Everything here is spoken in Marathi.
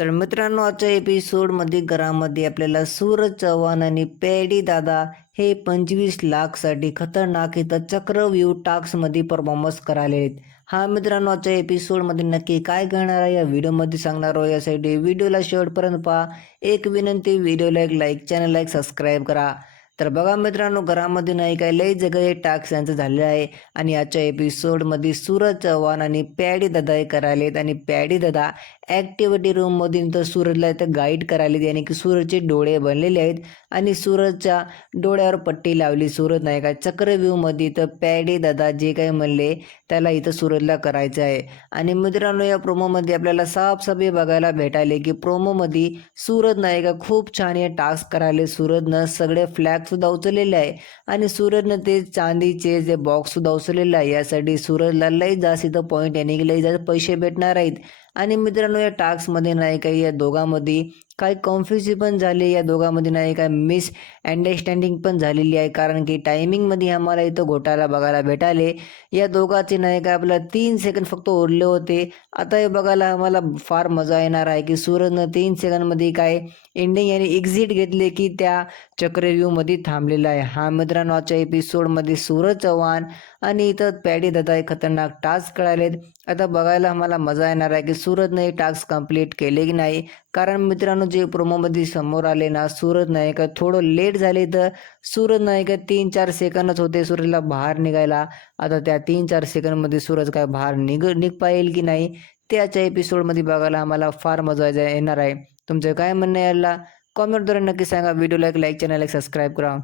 तर मित्रांनो आजच्या एपिसोडमध्ये घरामध्ये आपल्याला सूरज चव्हाण आणि पॅडी दादा हे पंचवीस लाखसाठी खतरनाक इथं चक्रव्यू टास्कमध्ये परफॉर्मन्स करायला आहेत. हा मित्रांनो आजच्या एपिसोडमध्ये नक्की काय करणार आहे या व्हिडिओमध्ये सांगणार आहोत. यासाठी व्हिडिओला शेवटपर्यंत पहा. एक विनंती व्हिडिओला एक लाईक चॅनलला एक सबस्क्राईब करा. तर बघा मित्रांनो घरामध्ये नाही काय लई जगह हे टास्क यांचं झालेलं आहे. आणि आजच्या एपिसोडमध्ये सूरज चव्हाण आणि पॅडी दादा हे करायलेत आणि पॅडी दादा ॲक्टिव्हिटी रूममधून तर सूरजला इथं गाईड करायलेत याने की सूरजचे डोळे बनलेले आहेत. आणि सूरजच्या डोळ्यावर पट्टी लावली. सूरज नाही काय चक्रव्यूहमध्ये तर पॅडी दादा जे काही म्हणले त्याला इथं सूरजला करायचं आहे. आणि मित्रांनो या प्रोमोमध्ये आपल्याला साफसफाई बघायला भेटायले की प्रोमोमध्ये सूरज नाही का खूप छान हे टास्क करायले. सूरजनं सगळे फ्लॅगसुद्धा उचललेले आहे. आणि सूरजनं ते चांदीचे जे बॉक्ससुद्धा उचललेलं उचललेले आहे यासाठी सूरजला लई जास्त इथं पॉईंट याने की लई जास्त पैसे भेटणार आहेत. आणि मित्रांनो या टास्कमध्ये नाही या दोघांमध्ये काही कन्फ्युजन पण झाले या दोघांमध्ये नाही काय मिस अंडरस्टँडिंग पण झालेली आहे. कारण की टायमिंगमध्ये आम्हाला इथं घोटाळा बघायला भेटाले. या दोघांचे नाही काय आपल्याला तीन सेकंड फक्त उरले होते. आता हे बघायला आम्हाला फार मजा येणार आहे की सूरजनं तीन सेकंडमध्ये काय एंडिंग आणि एक्झिट घेतले की त्या चक्रव्यूहमध्ये थांबलेला आहे. हा मित्रांनोच्या एपिसोडमध्ये सूरज चव्हाण आणि इथं पॅडी दादा हे खतरनाक टास्क कळालेत आता बघायला आम्हाला मजा येणार आहे की सूरजनं हे टास्क कंप्लीट केले की नाही. कारण मित्रांनो जे प्रोमोमध्ये समोर आले ना सूरज नायक थोडं लेट झाले तर सूरज नायक तीन चार सेकंदच होते सूरजला बाहेर निघायला. आता त्या तीन चार सेकंदमध्ये सूरज काय बाहेर निघ निघ पाहिल की नाही त्याच्या एपिसोडमध्ये बघायला आम्हाला फार मजा येणार आहे. तुमचं काय म्हणणं यायला याला? कॉमेंटद्वारे नक्की सांगा. व्हिडिओला एक लाईक चॅनल एक सबस्क्राईब करा.